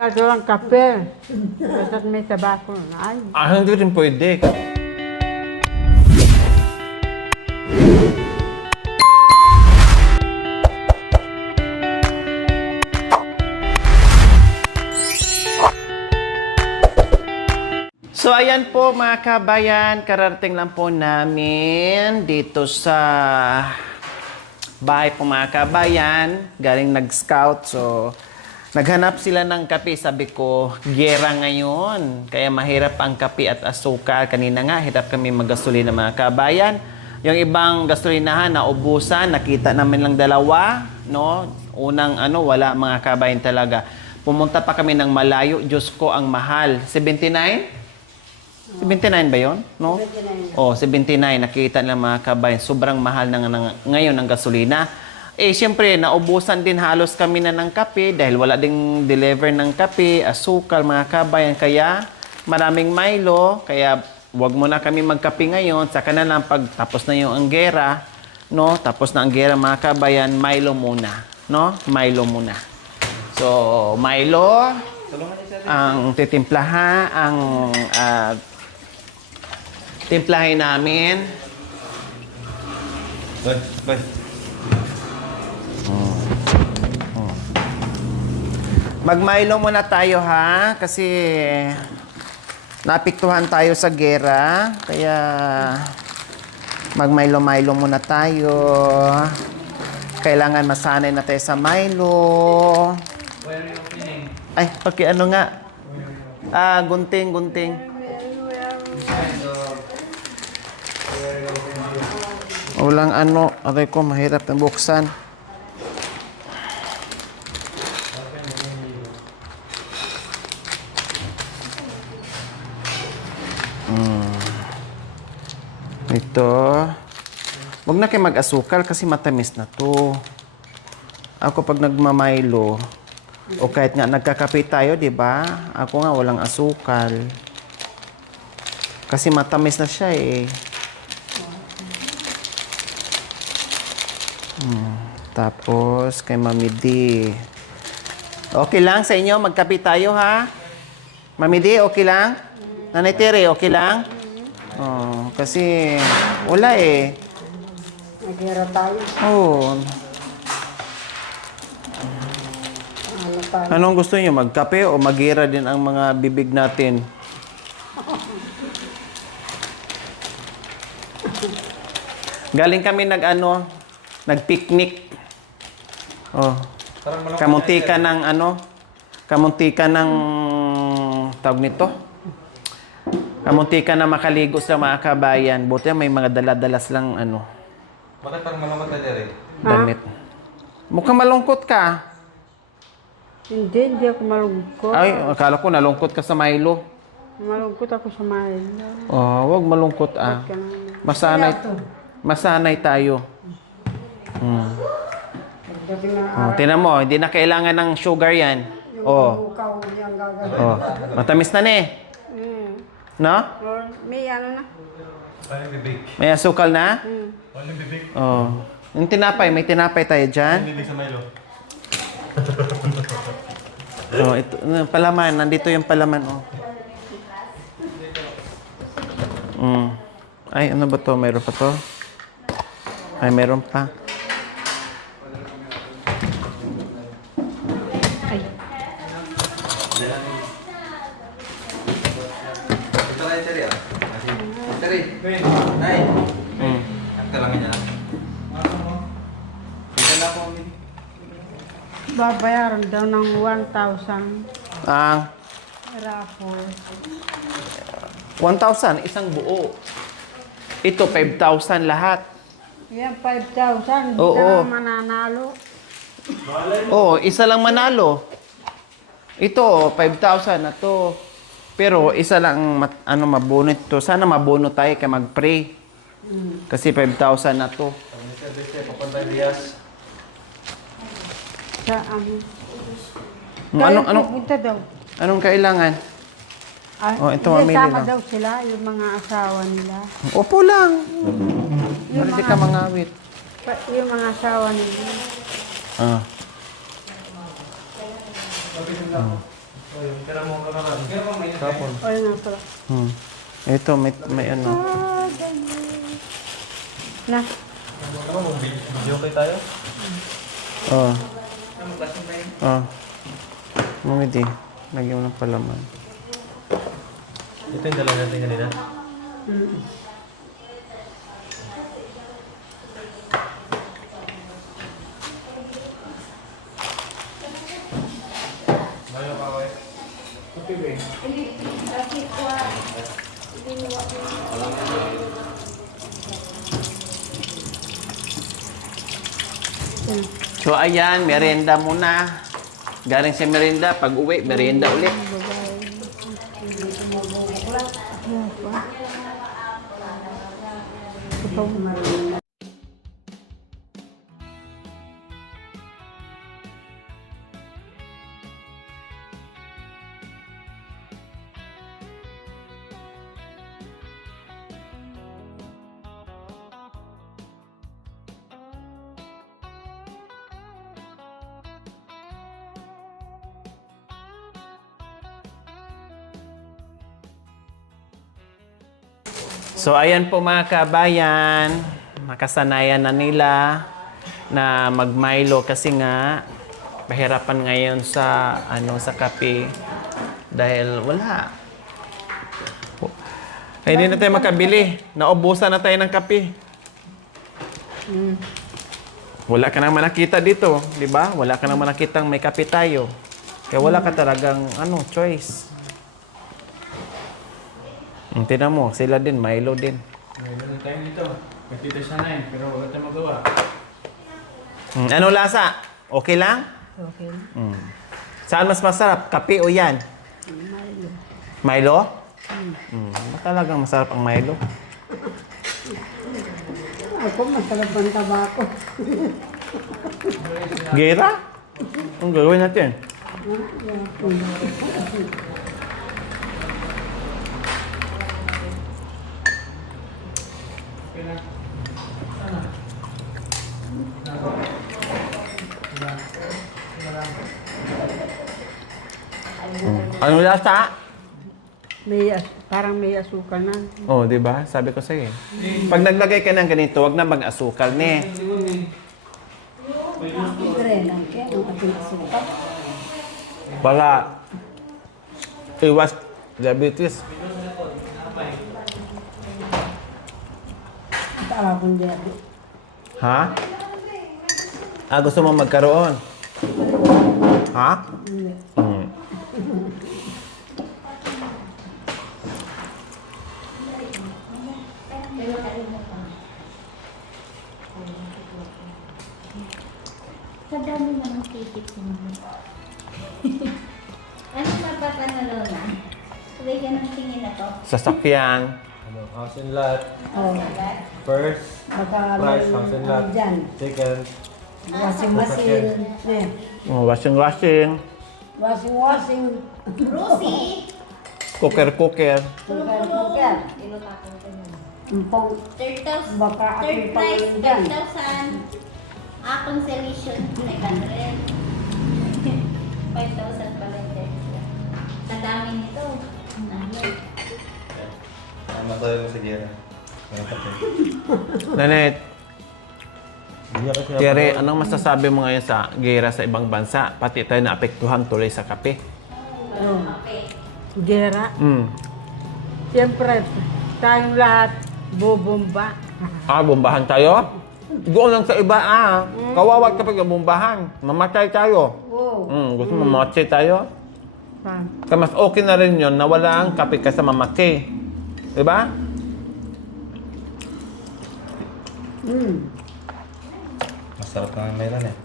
Kaso lang kape. Basta't may tabako na. Ay, Hindi rin pwede. So ayan po mga kabayan, kararating lang po namin dito sa bahay po mga kabayan, galing nag-scout. So naghanap sila ng kape, sabi ko, giyera ngayon. Kaya mahirap ang kape at asukal. Kanina nga, hirap kami maggasolina mga kabayan. Yung ibang gasolinahan, naubusan, nakita namin lang dalawa, no? Unang wala mga kabayan talaga. Pumunta pa kami ng malayo, Diyos ko, ang mahal. 79? 79 ba yun? No? 79. Oh, 79. Nakita nila mga kabayan. Sobrang mahal ngayon ng gasolina. Eh, siyempre, naubusan din halos kami na ng kape dahil wala ding deliver ng kape, asukal, mga kabayan. Kaya, maraming Milo. Kaya, wag mo na kami magkape ngayon. Saka na lang pag tapos na yung anggera, no? Tapos na anggera, mga kabayan, Milo muna. No? Milo muna. So, Milo, ang titimplahan, ang timplahin namin. Bye. Mag-Milo muna tayo ha, kasi napiktuhan tayo sa gera. Kaya mag-Milo muna tayo. Kailangan masanay na tayo sa Milo. Ay, okay, ano nga? Gunting. Walang aray ko, mahirap na buksan. Ito. Huwag na kayo mag-asukal kasi matamis na to. Ako pag nagmamaylo, o kahit nga nagkakape tayo, di ba? Ako nga walang asukal. Kasi matamis na siya eh. Tapos, kay Mami D. Okay lang sa inyo? Magkape tayo, ha? Mami D, okay lang? Nanay Tere, okay lang? Oh, kasi wala eh. naghira tayo. Oh. Ano pa? Anong gusto niyo? Magkape o magira din ang mga bibig natin? Galing kami nag-picnic. Oh. Kamuntika ng kamuntika ng tawag nito. Kamuntika na makaligo sa mga kabayan. Buti may mga daladalas lang Bakit parang malungkot na dyan damit. Mukhang malungkot ka. Hindi ako malungkot. Ay, akala ko nalungkot ka sa Milo. Malungkot ako sa mahal. Oh, wag malungkot ah. Masanay tayo. Oh, tinan mo, hindi na kailangan ng sugar yan. Oh. Oh, matamis na ni. No? May na. May asukal na? Oh. Yung tinapay, may tinapay tayo dyan. Bibig sa Milo. Oh, ito, palaman, nandito yung palaman, oh. Ay, ano ba to? Meron pa to? Ay, meron pa. Ito na yung Cherry ah. Cherry. Nay. Ang talangan niya lang. Ito na po. Babayaran daw ng 1,000. Ang Raffle. 1,000, isang buo. Ito, 5,000 lahat. Yan, 5,000. Oo. Isa lang mananalo. Oh, isa lang manalo. Ito, 5,000 na to. Pero isa lang mabunot to. Sana mabunot tayo kaya mag-pray. Kasi 5,000 na to. Papunta Diaz. Saan? Anong Pupunta daw. anong kailangan? Oh, ito, mamili sama lang. daw sila, yung mga asawa nila. Opo lang. Hindi ka mangawit. Yung mga asawa nila. Ah. Oh, yung tira mo kakaroon. Kaya mo may kapon. Ay, nga pala. Ito, may ano. Na. Ano mo, video kay tayo? Oh. Ano, klaseng tayo? Oh. Mungidi. Lagyan mo ng palaman. Ito yung dala natin kanina. Bayo pa kayo. Okay, ba? So ayan, merienda muna. Galing sa merienda, pag uwi, merienda ulit. So ayan po mga kabayan, makasanayan na nila na mag-Milo kasi nga mahirapan ngayon sa sa kape dahil wala. Ay, hindi na tayo makabili. Naubusan na tayo ng kape. Wala ka nang nakita dito, di ba? Wala ka nang nakitang may kape tayo. Kaya wala ka talagang choice. Tingnan mo, sila din, Milo din. Milo na tayo dito. Pagkita siya na pero wala tayong magawa. Ano lasa? Okay lang? Okay. Saan mas masarap? Kape o yan? Milo. Milo? Talagang masarap ang Milo. Ako, masarap ang tabako. Gira? Ang gagawin natin? Ano lasa? Parang may asukal na. Oh, di ba? Sabi ko sa'yo. Pag naglagay ka ng ganito, wag na mag-asukal, ne. Para iwas diabetes. Akong diyan. Ha? Gusto mo magkaroon? Ha? Sa dami mo ng titik mo. Ano napapanalo na? Sabay ka ng tingin na to. Sasakyan. Ano, house and lot. Oh, First, baka price, house and lot. dyan. Second, Washing machine. Washing. Washing. Brucey! Cooker. Cooker. Ilutapon ko yun. Pong 3,000. baka Third aking price, pangin dyan. 5,000. Consolation, 500. 5,000 pala yung third price. Sa dami nito. matoy mo sa gira. Nanet, Thierry, anong masasabi mo ngayon sa gera sa ibang bansa? Pati tayo naapektuhan tuloy sa kape. Gera. Mm. Siyempre, tayong lahat bubomba. Bombahan tayo? Doon lang sa iba, Kawawa kapag bombahan. Mamatay tayo. Oo. Gusto mo mamatay tayo? Kaya mas okay na rin yun na wala ang kape kaysa mamatay. Diba? Masarap na mayroon eh.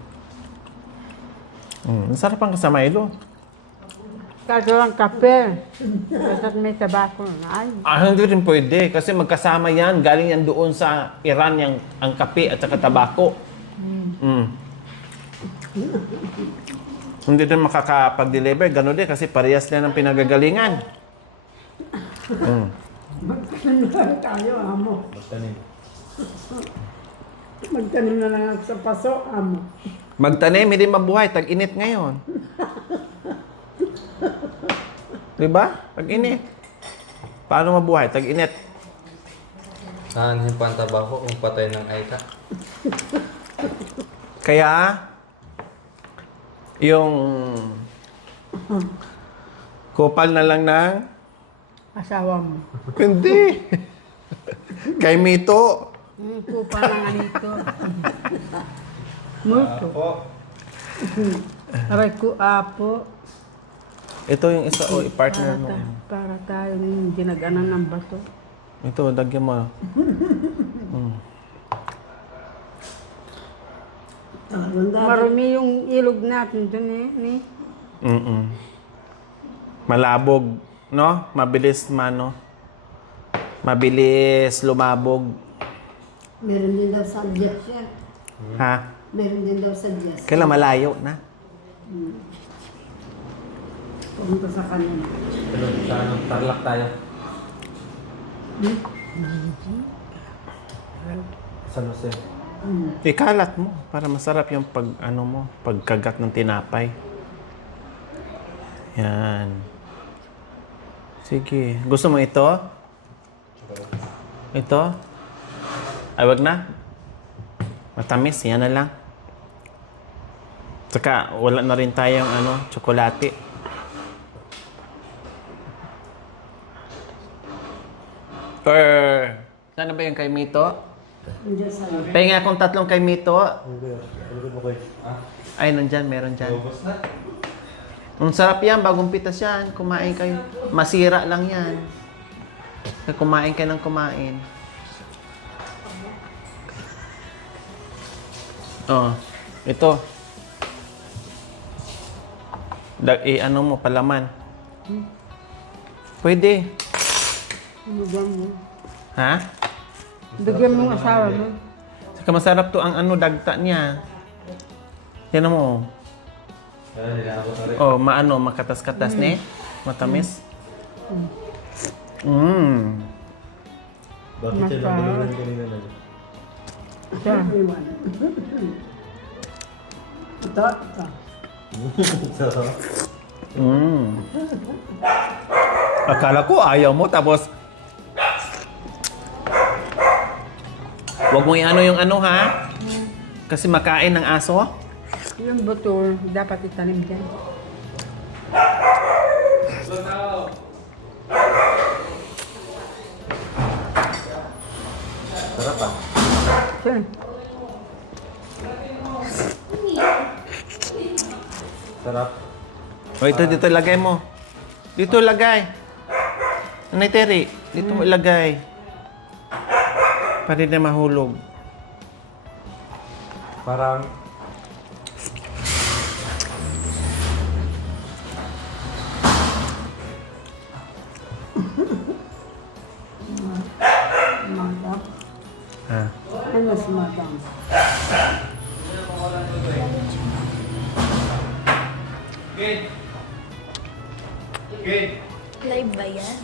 Masarap ang kasama ilo. Kaso lang kape. Kasi may tabako na. Ay, Hindi rin pwede kasi magkasama yan. Galing yan doon sa Iran yung, ang kape at saka tabako. Hindi din makakapag-deliver. Ganun din kasi parehas na ng pinagagalingan. magtanim na tayo, amo. Magtanim. Magtanim na lang sa paso, amo. Magtanim, hindi mabuhay. Tag-init ngayon. Diba? Tag-init. Paano mabuhay? Tag-init. Yung pantabako kung patay ng aita. Kaya, yung kupal na lang ng Asawa mo. hindi. Kay Mito. Kupa ng anito. Multo. Aray ko, apo. Ito yung isa o i-partner mo. Para tayo ginaganan ng bato. Ito, dagyan mo. Marumi yung ilog natin dun eh. Malabog, no? Mabilis Mabilis lumabog. Meron din daw sa Diyas yan. Ha? Meron din daw sa Diyas. Kailan malayo na? Pumunta sa kanila. Pero sa Tarlac tayo. San Jose. Ikalat mo para masarap yung pagkagat ng tinapay. Yan. Sige. Gusto mo ito? Ito? Ay, wag na. Matamis. Yan na lang. Saka, wala na rin tayong tsokolate. Or, sana ba yung kay Mito? Diyan sa Pahinga akong 3 kay Mito. Ay, nandyan. Meron dyan. Ubus na. Ang sarap yan. Bagong pitas yan. Kumain kayo. Masira lang yan. Kumain ka ng kumain. Oh, ito. Ano mo, palaman. Pwede. Bigyan mo. Ha? Bigyan mo ang asawa mo. Saka masarap to ang dagta niya. Yan mo. Oh, makatas-katas ne? Matamis. Bakit siya nabulunan kanina na? Siya. ito. Akala ko ayaw mo, tapos wag mo yung ha? Kasi makain ng aso. Yung buto, dapat itanim dyan. Sarap ah. Siya. Sarap. O ito, dito lagay mo. Dito lagay. Nanay Terry, dito mo ilagay. Para na mahulog. Parang Madam. Ha? Ano si Madam? Live ba yan?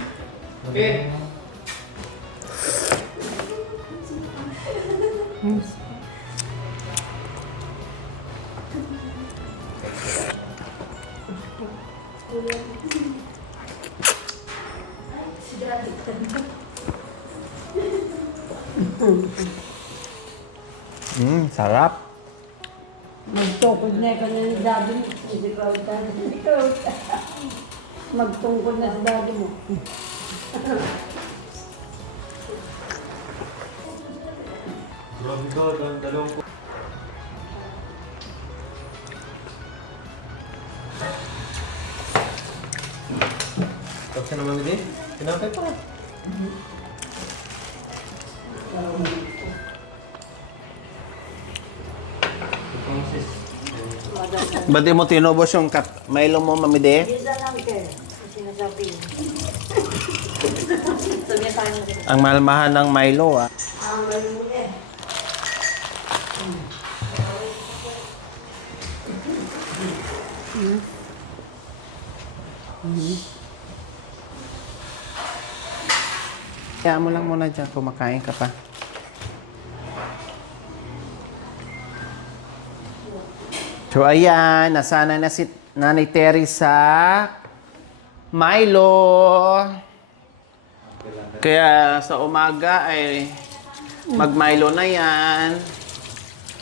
Sarap. Magtungkod na ka na ni daddy mo. Hindi ka magtungkod na si daddy mo. grabe ka, dalawang po. Tapos ka naman din? Pinapay pa. Ba't di mo tinubos yung Milo mo, mamide? Isa lang, Kel. Sinasabi yun. Ang mahal-mahal ng Milo, ah. Ang galing mo eh. Kaya mo lang muna dyan, kumakain ka pa. So ayan, nasana na si Nanay Terry sa Milo. Kaya sa umaga ay mag-Milo na yan.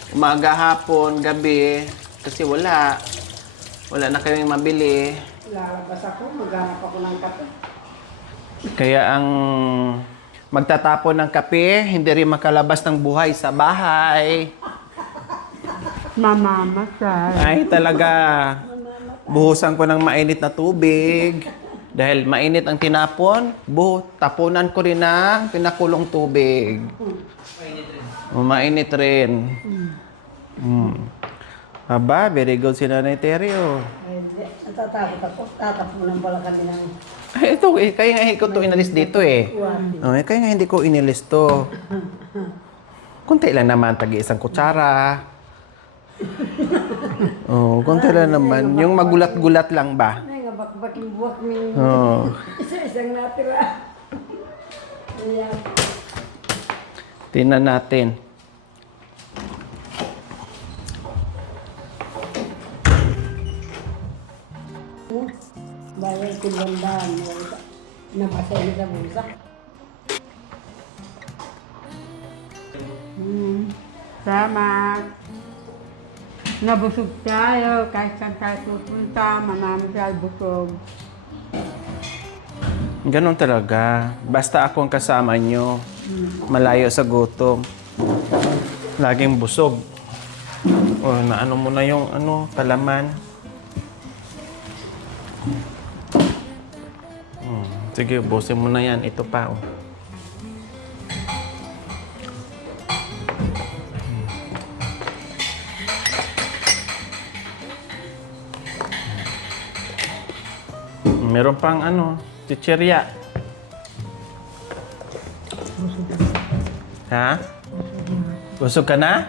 Umaga, hapon, gabi. Kasi wala. Wala na kaming mabili. Lalabas ako, maghanap ako ng kape. Kaya ang magtatapon ng kape, hindi rin makalabas ng buhay sa bahay. Mamamatay. Ay, talaga. Buhusan ko ng mainit na tubig. Dahil mainit ang tinapon, tapunan ko rin ng pinakulong tubig. Mainit rin. Aba, very good si Nanay Terry, oh. Ay, hindi. Natatakot ako. Tatapunan pala kami ng Ay, ito, kaya nga ko ito inalis dito, eh. Oh, kaya nga hindi ko inilis to. Kunti lang naman, tagi-isang kutsara. Oh, konti lang naman. Yung magulat-gulat lang ba? Ay, nga bakbaking buwak min. Oh. Isa-isang natira. Ayan. Tingnan natin. Bawal ko bandahan. Napasay sa bulsa. Salamat. Nabusog tayo. Kahit saan tayo pupunta, mamamatay busog. Ganon talaga. Basta ako ang kasama nyo. Malayo sa gutom. Laging busog. O, naano mo na yung kalaman. Sige, ubusin mo na yan. Ito pa, oh. Meron pang chichirya. Ha? Busog ka na?